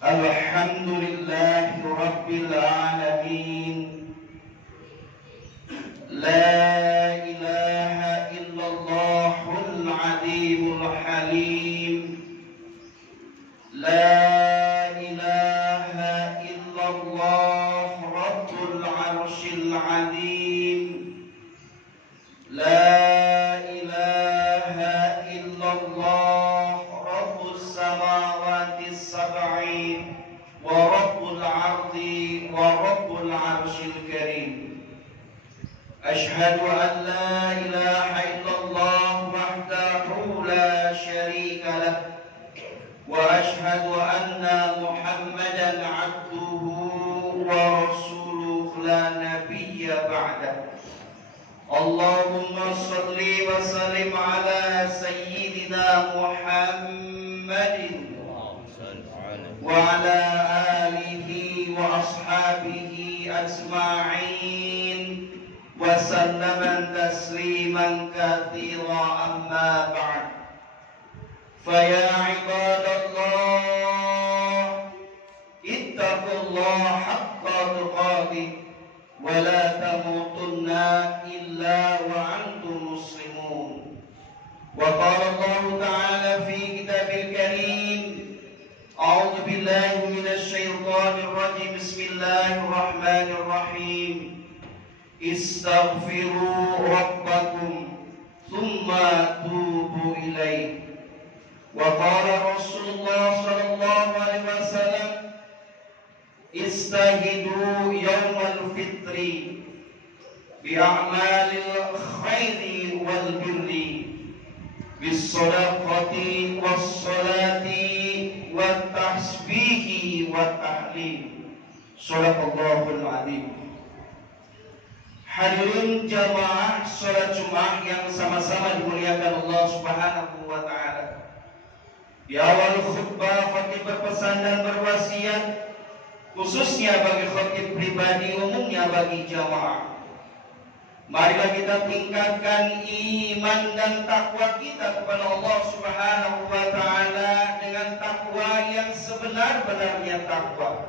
Alhamdulillahi Rabbil Alamin. La ilaha illallahul alimul halim. La ilaha illallah Rabbul arshil azim. La ilaha illallah Rabbus samawati sab'i wa Rabbul ardi wa Rabbul arshil karim. Ashhadu an la ilaha illallah wahdahu la sharika lah wa ashhadu anna Muhammadan abduhu wa rasuluhu la nabiyya ba'dah. Allahumma salli wa sallim ala sayyidina Muhammadin wa ala alihi wa ashabihi ajma'in wa sallama tasliman katsira amma ba'd. Faya ibadallah ittaqullaha haqqa tuqatih wa la tamutunna illa wa antum muslimun. Wa qala Allah ta'ala fi kitabil karim, a'udzu billahi minasy syaithanir rajim, bismillahir rahmanir rahim. Istaghfiru rabbakum thumma tubu ilaih. Wa qala Rasulullah sallallahu alaihi wasallam, istahidu yawmal fitri bi'amalil khairi wal birri bis sadaqati was salati wat tasbihi wat tahlil. Shadaqallahul azim. Hadirin jamaah salat Jumat yang sama-sama dimuliakan Allah Subhanahu wa taala. Di awal khutbah khatib berpesan dan berwasiat, khususnya bagi khatib pribadi, umumnya bagi jamaah. Marilah kita tingkatkan iman dan takwa kita kepada Allah Subhanahu wa taala dengan takwa yang sebenar-benarnya takwa,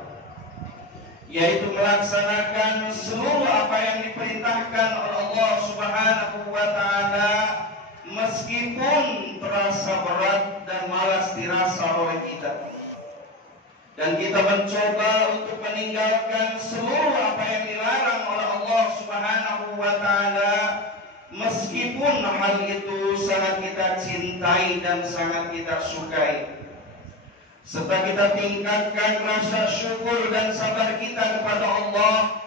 yaitu melaksanakan seluruh apa yang diperintahkan oleh Allah Subhanahu wa taala meskipun terasa berat dan malas dirasa oleh kita. Dan kita mencoba untuk meninggalkan seluruh apa yang dilarang oleh Allah Subhanahu wa taala meskipun hal itu sangat kita cintai dan sangat kita sukai. Serta kita tingkatkan rasa syukur dan sabar kita kepada Allah.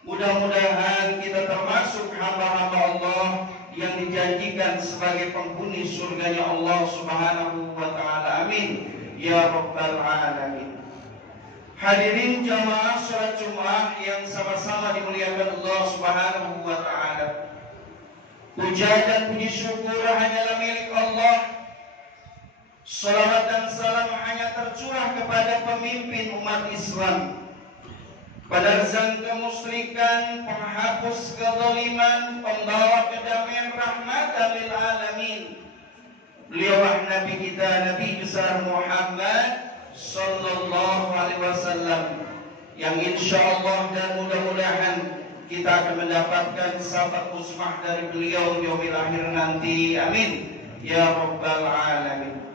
Mudah-mudahan kita termasuk hamba-hamba Allah yang dijanjikan sebagai penghuni surganya Allah Subhanahu wa taala. Amin ya rabbal alamin. Hadirin jamaah salat Jumat yang sama-sama dimuliakan Allah Subhanahu wa taala. Puja dan puji syukur hanyalah milik Allah. Salawat dan salam hanya tercurah kepada pemimpin umat Islam, penerjang kemusyrikan, penghapus kezaliman, pembawa kedamaian, rahmatan lil alamin. Beliaulah Nabi kita, Nabi besar Muhammad sallallahu alaihi wasallam, yang insyaallah dan mudah-mudahan kita akan mendapatkan syafaat usmah dari beliau di yaumil akhir nanti. Amin ya rabbal alamin.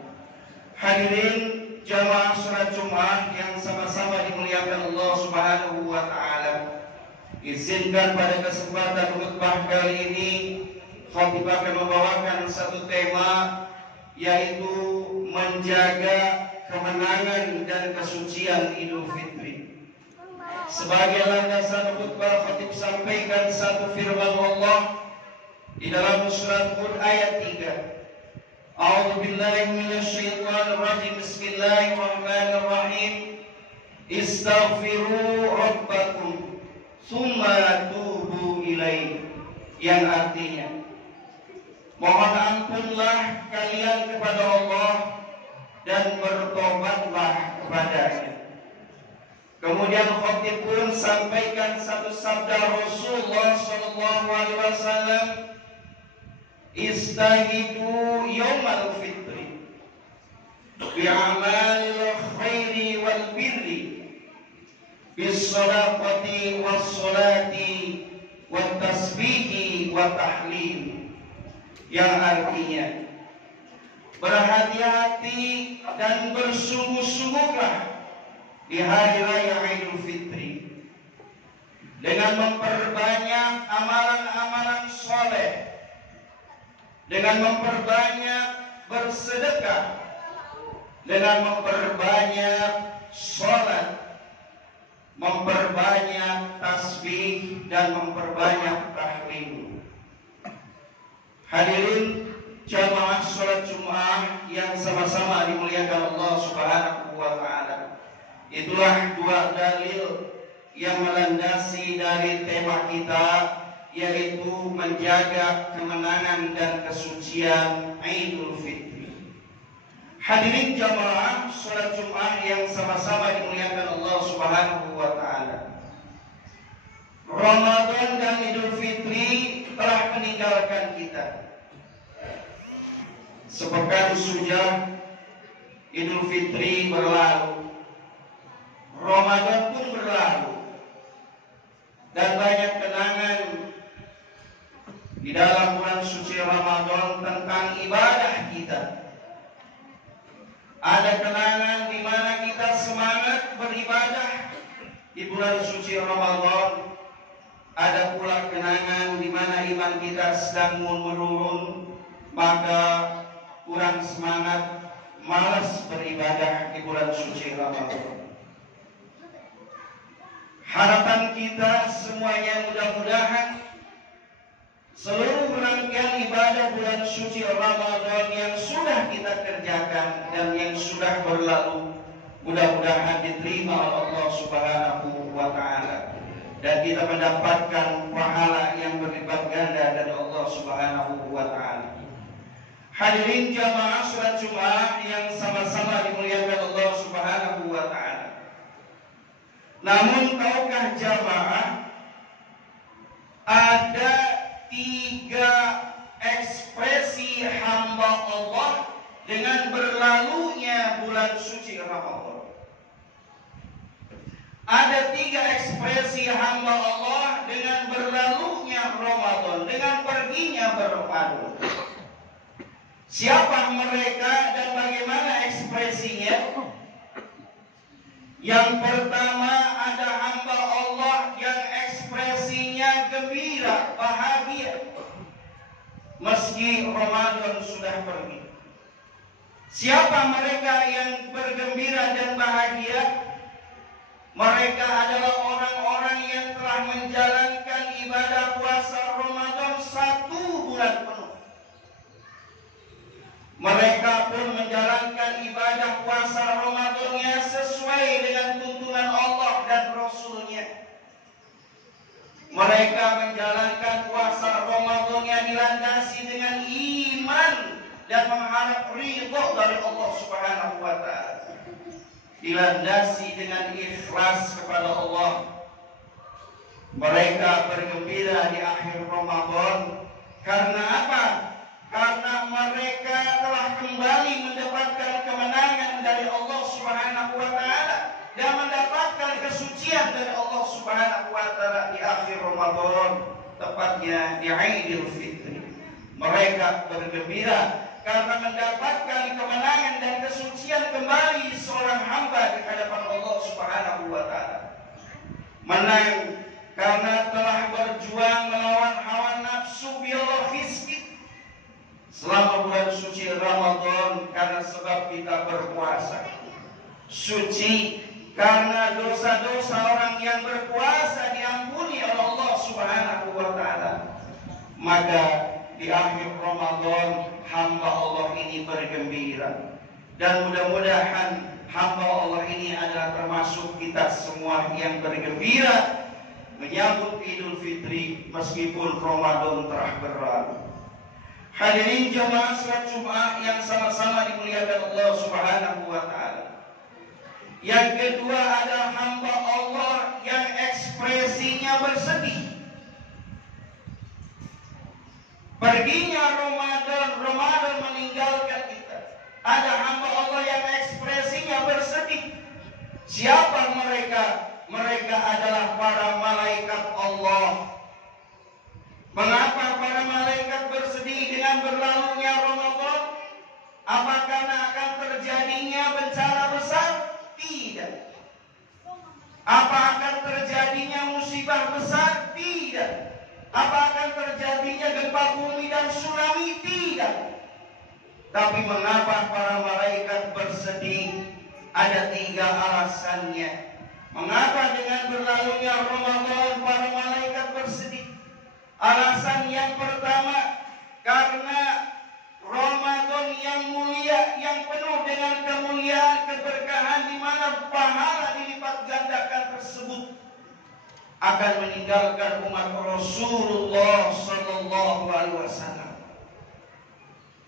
Hadirin jamaah salat Jumat yang sama-sama dimuliakan Allah Subhanahu wa taala. Izinkan pada kesempatan khutbah kali ini khatib akan membawakan satu tema, yaitu menjaga kemenangan dan kesucian Idul Fitri. Sebagai landasan khutbah, khatib sampaikan satu firman Allah di dalam surat Hud ayat 3. A'udzu billahi minasy syaithanir rajim. Bismillahirrahmanirrahim. Istaghfiru rabbakum tsumma tubu ilaih. Yang artinya, mohon ampunlah kalian kepada Allah dan bertobatlah kepadanya. Kemudian khatib pun sampaikan satu sabda Rasulullah sallallahu alaihi wasallam, istahidu yaumal fitri bi'amalil khairi wal bis-shadaqati was-sholati wat-tasbihi wat-tahlil, yang artinya berhati-hati dan bersungguh-sungguhlah di hari raya Idul Fitri dengan memperbanyak amalan-amalan soleh, dengan memperbanyak bersedekah, dengan memperbanyak sholat, memperbanyak tasbih, dan memperbanyak tahlil. Hadirin jamaah sholat Jumat yang sama-sama dimuliakan Allah Subhanahu wa Ta'ala, itulah dua dalil yang melandasi dari tema kita, yaitu menjaga kemenangan dan kesucian Idul Fitri. Hadirin jamaah sholat Jumat yang sama-sama dimuliakan Allah Subhanahu wa Ta'ala, Ramadan dan Idul Fitri telah meninggalkan kita. Sepekan sudah Idul Fitri berlalu, Ramadan pun berlalu, dan banyak kenangan di dalam bulan suci Ramadan tentang ibadah kita. Ada kenangan di mana kita semangat beribadah di bulan suci Ramadan. Ada pula kenangan di mana iman kita sedang menurun, maka kurang semangat, malas beribadah di bulan suci Ramadan. Harapan kita semuanya mudah-mudahan seluruh rangkaian ibadah bulan suci Ramadan yang sudah kita kerjakan dan yang sudah berlalu, mudah-mudahan diterima oleh Allah Subhanahu wa Ta'ala, dan kita mendapatkan pahala yang berlipat ganda dari Allah Subhanahu wa Ta'ala. Hadirin jamaah sholat Jumat yang sama-sama dimuliakan Allah Subhanahu wa Ta'ala. Namun tahukah jamaah, ada 3 ekspresi hamba Allah dengan berlalunya bulan suci Ramadan. Ada 3 ekspresi hamba Allah dengan berlalunya Ramadan, dengan perginya Ramadan. Siapa mereka dan bagaimana ekspresinya? Yang pertama, ada hamba Allah yang ekspresinya gembira, bahagia meski Ramadan sudah pergi. Siapa mereka yang bergembira dan bahagia? Mereka adalah orang-orang yang telah menjalankan ibadah puasa Ramadan 1 bulan penuh. Mereka pun menjalankan ibadah puasa Ramadannya sesuai dengan tuntunan Allah dan Rasulnya. Mereka menjalankan puasa Ramadannya dilandasi dengan iman dan mengharap ridho dari Allah Subhanahu wa Ta'ala. Dilandasi dengan ikhlas kepada Allah. Mereka bergembira di akhir Ramadan. Karena apa? Karena mereka telah kembali mendapatkan kemenangan dari Allah Subhanahu wa Ta'ala dan mendapatkan kesucian dari Allah Subhanahu wa Ta'ala di akhir Ramadan, tepatnya di Idul Fitri. Mereka bergembira karena mendapatkan kemenangan dan kesucian kembali seorang hamba di hadapan Allah Subhanahu wa Ta'ala. Menang karena telah berjuang melawan hawa nafsu biologis selama bulan suci Ramadan, karena sebab kita berpuasa. Suci karena dosa-dosa orang yang berpuasa diampuni oleh Allah Subhanahu wa Ta'ala. Maka di akhir Ramadan hamba Allah ini bergembira, dan mudah-mudahan hamba Allah ini adalah termasuk kita semua yang bergembira menyambut Idul Fitri meskipun Ramadan telah berlalu. Hadirin jamaah salat Jumat yang sama-sama dimuliakan Allah Subhanahu wa Ta'ala. Yang kedua adalah hamba Allah yang ekspresinya bersedih. Perginya Ramadan meninggalkan kita. Ada hamba Allah yang ekspresinya bersedih. Siapa mereka? mereka adalah para malaikat Allah. Mengapa para malaikat bersedih dengan berlalunya Ramadan? Apa karena akan terjadinya bencana besar? Tidak. Apa akan terjadinya musibah besar? Tidak. Apa akan terjadinya gempa bumi dan tsunami? Tidak. Tapi mengapa para malaikat bersedih? Ada 3 alasannya. Mengapa dengan berlalunya Ramadan para malaikat bersedih? Alasan yang pertama, karena Ramadan yang mulia, yang penuh dengan kemuliaan, keberkahan, di mana pahala dilipat gandakan tersebut akan meninggalkan umat Rasulullah Sallallahu Alaihi Wasallam.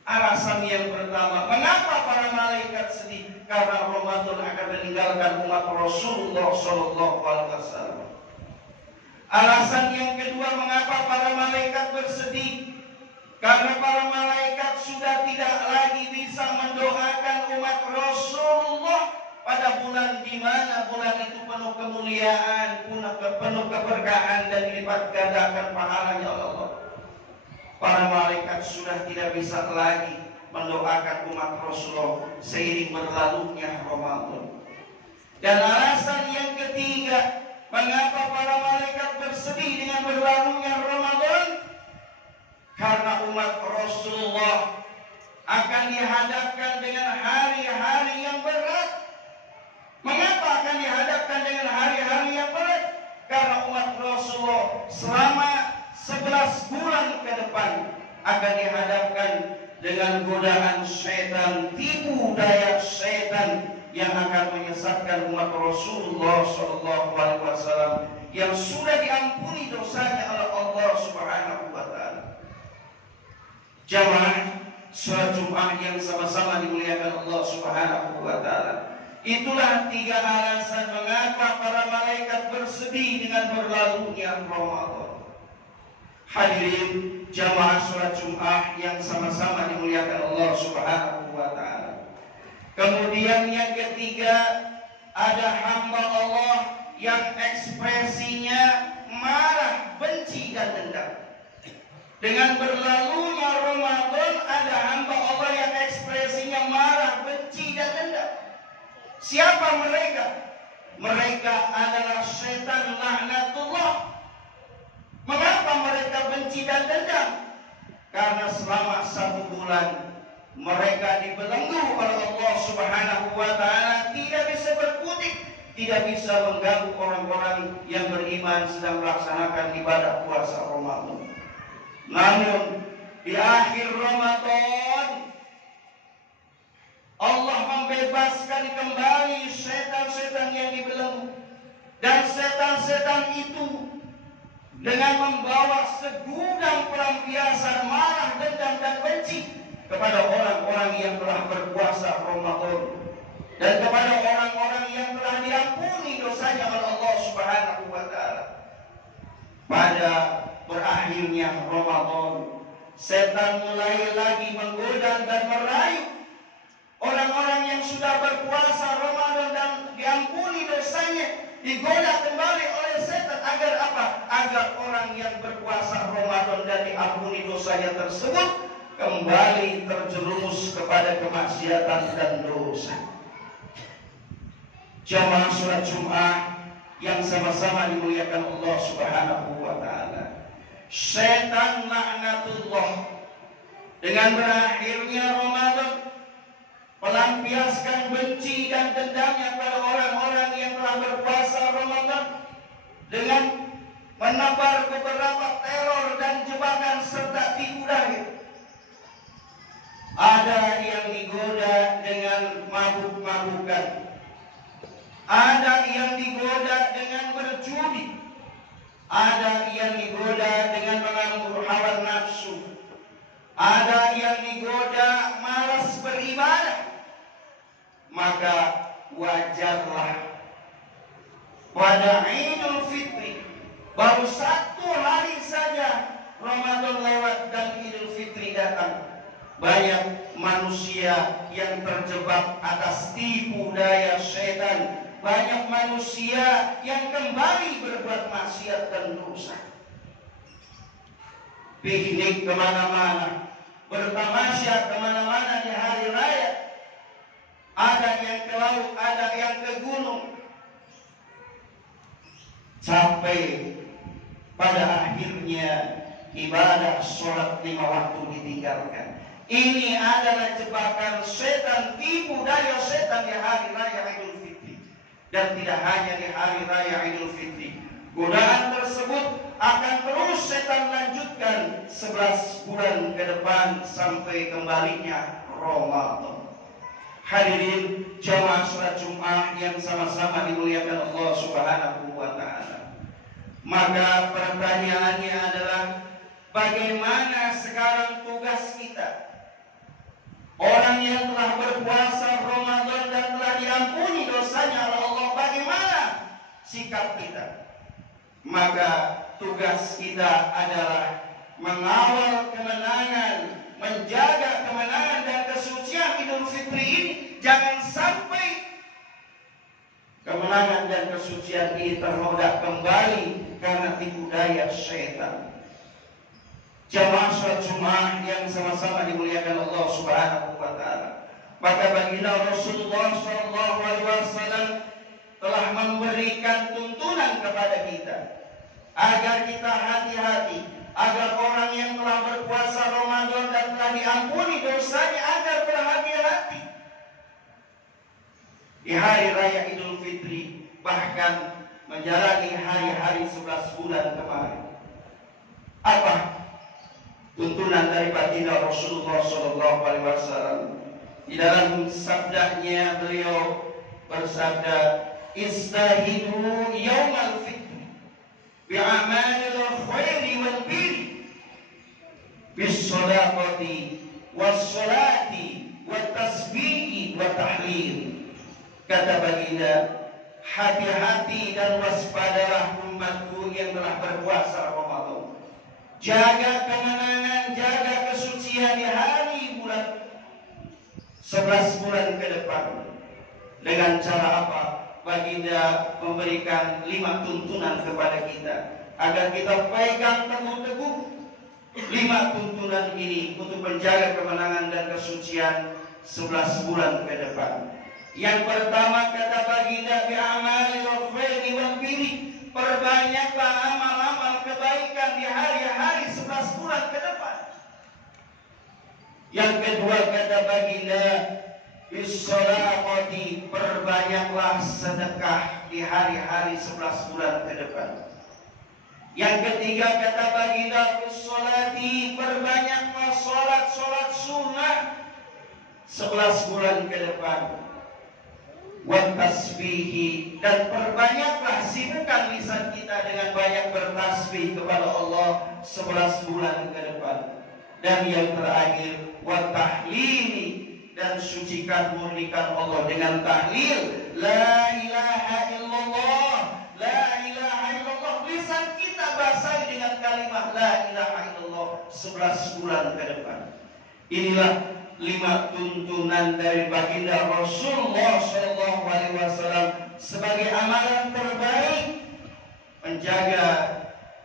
Alasan yang pertama, mengapa para malaikat sedih? Karena Ramadan akan meninggalkan umat Rasulullah Sallallahu Alaihi Wasallam. Alasan yang kedua, mengapa para malaikat bersedih? Karena para malaikat sudah tidak lagi bisa mendoakan umat Rasulullah pada bulan di mana bulan itu penuh kemuliaan, penuh keberkahan dan dilipat gandakan pahalanya oleh Allah. Para malaikat sudah tidak bisa lagi mendoakan umat Rasulullah seiring berlalunya Ramadan. Dan alasan yang ketiga, mengapa para malaikat bersedih dengan berlalunya Ramadan? Karena umat Rasulullah akan dihadapkan dengan hari-hari yang berat. Mengapa akan dihadapkan dengan hari-hari yang berat? Karena umat Rasulullah selama 11 bulan ke depan akan dihadapkan dengan godaan setan, tipu daya setan yang akan menyesatkan umat Rasulullah SAW yang sudah diampuni dosanya oleh Allah Subhanahu wa Ta'ala. Jamaah sholat Jumat yang sama-sama dimuliakan Allah Subhanahu wa Ta'ala. Itulah 3 alasan mengapa para malaikat bersedih dengan berlalunya Ramadan. Hadirin jamaah sholat Jumat yang sama-sama dimuliakan Allah Subhanahu wa Ta'ala. Kemudian yang ketiga, ada hamba Allah yang ekspresinya marah, benci dan dendam. Dengan berlalunya Ramadan, ada hamba Allah yang ekspresinya marah, benci dan dendam. Siapa mereka? Mereka adalah setan laknatullah. Mengapa mereka benci dan dendam? Karena selama 1 bulan mereka dibelenggu oleh Allah Subhanahu wa Ta'ala, tidak bisa berkutik, tidak bisa mengganggu orang-orang yang beriman sedang melaksanakan ibadah puasa Ramadan. Namun di akhir Ramadan Allah membebaskan kembali setan-setan yang dibelenggu, dan setan-setan itu dengan membawa segudang pelampiasan marah, dendam dan benci kepada orang-orang yang telah berpuasa Ramadan dan kepada orang-orang yang telah diampuni dosanya oleh Allah Subhanahu wa Ta'ala. Pada berakhirnya Ramadan, setan mulai lagi menggoda dan merayu orang-orang yang sudah berpuasa Ramadan dan diampuni dosanya, digoda kembali oleh setan agar apa? Agar orang yang berpuasa Ramadan dan diampuni dosanya tersebut kembali terjerumus kepada kemaksiatan dan dosa. Jamaah sholat Jumat yang sama-sama dimuliakan Allah Subhanahu wa Ta'ala. Setan laknatullah dengan berakhirnya Ramadan melampiaskan benci dan dendamnya pada orang-orang yang telah berpuasa Ramadan dengan menebar beberapa teror dan jebakan serta tipu daya. Ada yang digoda dengan mabuk-mabukan, ada yang digoda dengan berjudi, ada yang digoda dengan mengambil hawa nafsu, ada yang digoda malas beribadah. Maka wajarlah pada Idul Fitri, baru 1 hari saja Ramadan lewat dan Idul Fitri datang, banyak manusia yang terjebak atas tipu daya setan banyak manusia yang kembali berbuat maksiat dan dosa. Piknik kemana-mana, bertamasya kemana-mana di hari raya. Ada yang ke laut, ada yang ke gunung. Sampai pada akhirnya ibadah sholat 5 waktu ditinggalkan. Ini adalah jebakan setan, tipu daya setan di hari raya Idul Fitri. Dan tidak hanya di hari raya Idul Fitri. Godaan tersebut akan terus setan lanjutkan 11 bulan ke depan sampai kembalinya Ramadan. Hadirin jamaah salat Jumat yang sama-sama dimuliakan Allah Subhanahu wa taala. Maka pertanyaannya adalah, bagaimana sekarang tugas kita? Orang yang telah berpuasa Ramadan dan telah diampuni dosanya oleh Allah, bagaimana sikap kita? Maka tugas kita adalah mengawal kemenangan, menjaga kemenangan dan kesucian Idul Fitri ini. Jangan sampai kemenangan dan kesucian ini ternoda kembali karena tipu daya syaitan. Jamaah salat Jumat yang sama-sama dimuliakan Allah Subhanahu wa taala. Maka baginda Rasulullah sallallahu alaihi wasallam telah memberikan tuntunan kepada kita agar kita hati-hati, agar orang yang telah berpuasa Ramadan dan telah diampuni dosanya agar berhati-hati di hari raya Idul Fitri, bahkan menjalani hari-hari 11 bulan kemarin. Apa tuntunan dari baginda Rasulullah sallallahu alaihi wasallam? Di dalam sabdanya beliau bersabda, "Istahidu yaumal fitri bi'amalil khairi wal birri bis sadaqati was salati wat tasbihi wat tahlil." Kata baginda, hati-hati dan waspadalah umatku yang telah berpuasa Ramadan. Jaga kemenangan, jaga kesucian di hari bulan 11 bulan ke depan. Dengan cara apa? Baginda memberikan 5 tuntunan kepada kita agar kita pegang teguh-teguh 5 tuntunan ini untuk menjaga kemenangan dan kesucian 11 bulan ke depan. Yang pertama, kata baginda, bi'amalil khairi wal birri, perbanyaklah amal-amal kebaikan di hari-hari 11 bulan ke depan. Yang kedua, kata baginda, bis-shadaqati, perbanyaklah sedekah di hari-hari 11 bulan ke depan. Yang ketiga, kata baginda, bis-sholati, perbanyaklah sholat sunnah 11 bulan ke depan. Wat tasbihi, dan perbanyaklah sibukkan lisan kita dengan banyak bertasbih kepada Allah 11 bulan ke depan. Dan yang terakhir, wat tahlili, dan sucikan murnikan Allah dengan tahlil la ilaha illallah, la ilaha illallah. Lisan kita basahi dengan kalimat la ilaha illallah 11 bulan ke depan. Inilah 5 tuntunan dari baginda Rasulullah sallallahu alaihi wasallam sebagai amalan terbaik menjaga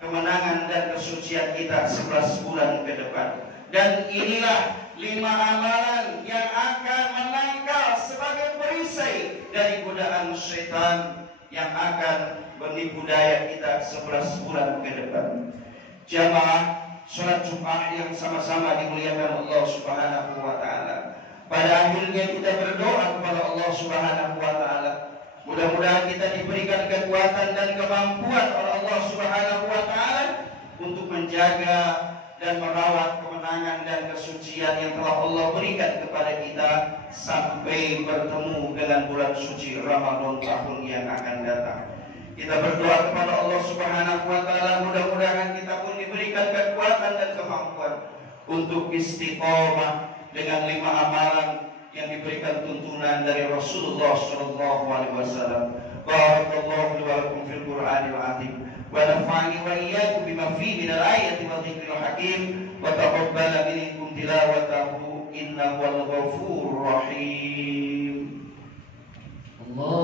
kemenangan dan kesucian kita 11 bulan ke depan. Dan inilah 5 amalan yang akan menangkal sebagai perisai dari godaan syaitan yang akan menipu daya kita 11 bulan ke depan. Jamaah salat Jumat yang sama-sama dimuliakan Allah Subhanahu wa taala. Pada akhirnya kita berdoa kepada Allah Subhanahu wa taala. Mudah-mudahan kita diberikan kekuatan dan kemampuan oleh Allah Subhanahu wa taala untuk menjaga dan merawat kemenangan dan kesucian yang telah Allah berikan kepada kita sampai bertemu dengan bulan suci Ramadan tahun yang akan datang. Kita berdoa kepada Allah Subhanahu wa taala, mudah-mudahan kita pun diberikan kekuatan dan kemampuan untuk istiqomah dengan 5 amalan yang diberikan tuntunan dari Rasulullah sallallahu alaihi wasallam. Barakallahu wa lakum fil Qur'anil azim wa nafa'ani wa iyyakum bima fihi minal ayati wa dzikril hakim wa taqabbala minkum tilawatahu innahu wal ghafurur rahim. Allah